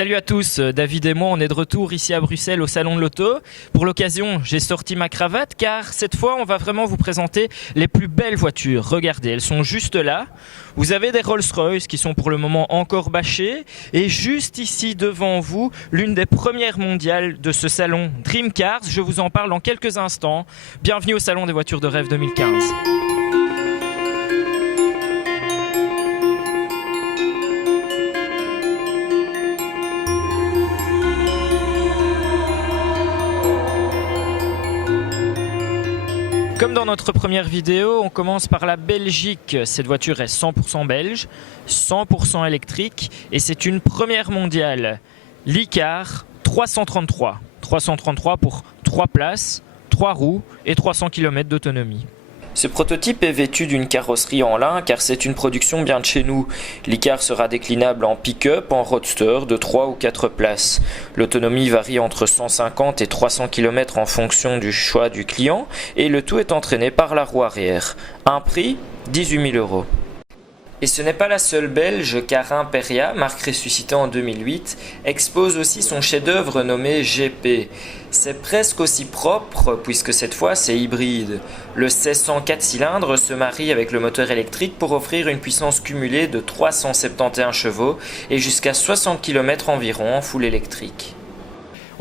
Salut à tous, David et moi on est de retour ici à Bruxelles au Salon de l'Auto. Pour l'occasion, j'ai sorti ma cravate car cette fois on va vraiment vous présenter les plus belles voitures. Regardez, elles sont juste là. Vous avez des Rolls-Royce qui sont pour le moment encore bâchées et juste ici devant vous, l'une des premières mondiales de ce salon Dream Cars. Je vous en parle dans quelques instants. Bienvenue au Salon des voitures de rêve 2015. Comme dans notre première vidéo, on commence par la Belgique. Cette voiture est 100% belge, 100% électrique et c'est une première mondiale. L'Icar 333. 333 pour 3 places, 3 roues et 300 km d'autonomie. Ce prototype est vêtu d'une carrosserie en lin car c'est une production bien de chez nous. L'Icar sera déclinable en pick-up, en roadster de 3 ou 4 places. L'autonomie varie entre 150 et 300 km en fonction du choix du client et le tout est entraîné par la roue arrière. Un prix, 18 000 €. Et ce n'est pas la seule belge car Imperia, marque ressuscitée en 2008, expose aussi son chef-d'œuvre nommé GP. C'est presque aussi propre puisque cette fois c'est hybride. Le 1600 4 cylindres se marie avec le moteur électrique pour offrir une puissance cumulée de 371 chevaux et jusqu'à 60 km environ en full électrique.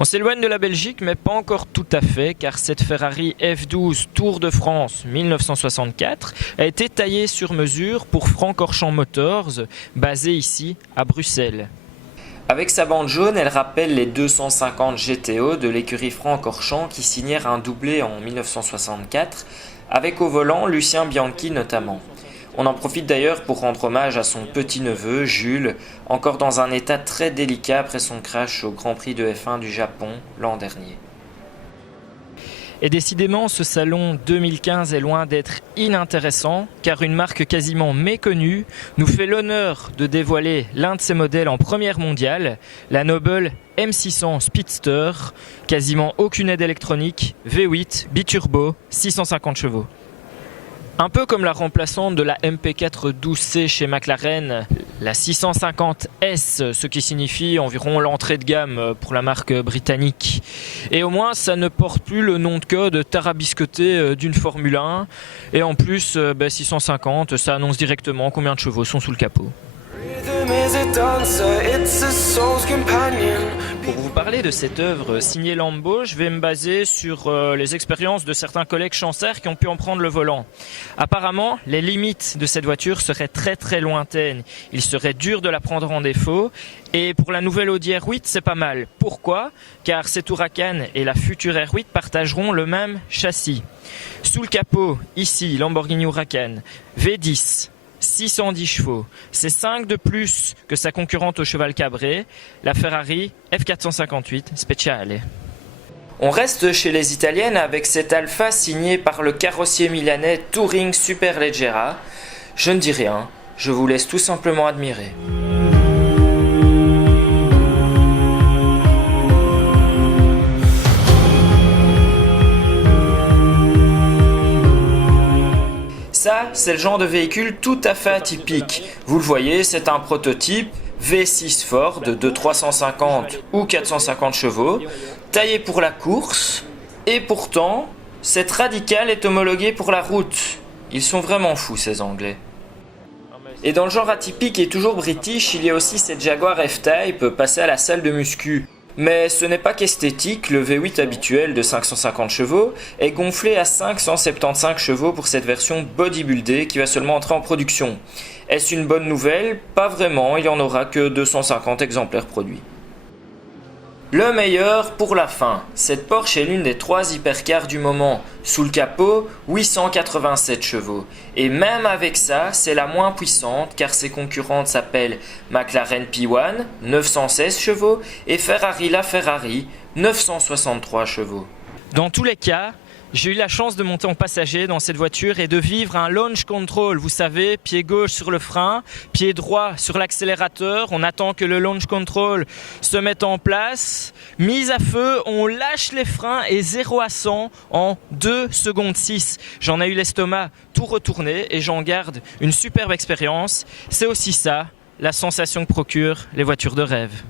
On s'éloigne de la Belgique, mais pas encore tout à fait, car cette Ferrari F12 Tour de France 1964 a été taillée sur mesure pour Francorchamps Motors, basée ici à Bruxelles. Avec sa bande jaune, elle rappelle les 250 GTO de l'écurie Francorchamps qui signèrent un doublé en 1964, avec au volant Lucien Bianchi notamment. On en profite d'ailleurs pour rendre hommage à son petit-neveu, Jules, encore dans un état très délicat après son crash au Grand Prix de F1 du Japon l'an dernier. Et décidément, ce salon 2015 est loin d'être inintéressant, car une marque quasiment méconnue nous fait l'honneur de dévoiler l'un de ses modèles en première mondiale, la Noble M600 Speedster, quasiment aucune aide électronique, V8, biturbo, 650 chevaux. Un peu comme la remplaçante de la MP4 12C chez McLaren, la 650S, ce qui signifie environ l'entrée de gamme pour la marque britannique. Et au moins, ça ne porte plus le nom de code tarabiscoté d'une Formule 1. Et en plus, 650, ça annonce directement combien de chevaux sont sous le capot. Pour vous parler de cette œuvre signée Lambo, je vais me baser sur les expériences de certains collègues chanceurs qui ont pu en prendre le volant. Apparemment, les limites de cette voiture seraient très lointaines. Il serait dur de la prendre en défaut. Et pour la nouvelle Audi R8, c'est pas mal. Pourquoi ? Car cette Huracan et la future R8 partageront le même châssis. Sous le capot, ici, Lamborghini Huracan, V10. 610 chevaux, c'est 5 de plus que sa concurrente au cheval cabré, la Ferrari F458 Speciale. On reste chez les Italiennes avec cette Alfa signée par le carrossier milanais Touring Superleggera. Je ne dis rien, je vous laisse tout simplement admirer. Ça, c'est le genre de véhicule tout à fait atypique. Vous le voyez, c'est un prototype V6 Ford de 350 ou 450 chevaux, taillé pour la course, et pourtant, cette radicale est homologuée pour la route. Ils sont vraiment fous, ces Anglais. Et dans le genre atypique et toujours british, il y a aussi cette Jaguar F-Type passée à la salle de muscu. Mais ce n'est pas qu'esthétique, le V8 habituel de 550 chevaux est gonflé à 575 chevaux pour cette version bodybuildée qui va seulement entrer en production. Est-ce une bonne nouvelle ? Pas vraiment, il n'y en aura que 250 exemplaires produits. Le meilleur pour la fin, cette Porsche est l'une des 3 hypercars du moment. Sous le capot, 887 chevaux. Et même avec ça, c'est la moins puissante car ses concurrentes s'appellent McLaren P1, 916 chevaux, et Ferrari LaFerrari, 963 chevaux. Dans tous les cas, j'ai eu la chance de monter en passager dans cette voiture et de vivre un launch control. Vous savez, pied gauche sur le frein, pied droit sur l'accélérateur. On attend que le launch control se mette en place. Mise à feu, on lâche les freins et 0 à 100 en 2 secondes 6. J'en ai eu l'estomac tout retourné et j'en garde une superbe expérience. C'est aussi ça, la sensation que procurent les voitures de rêve.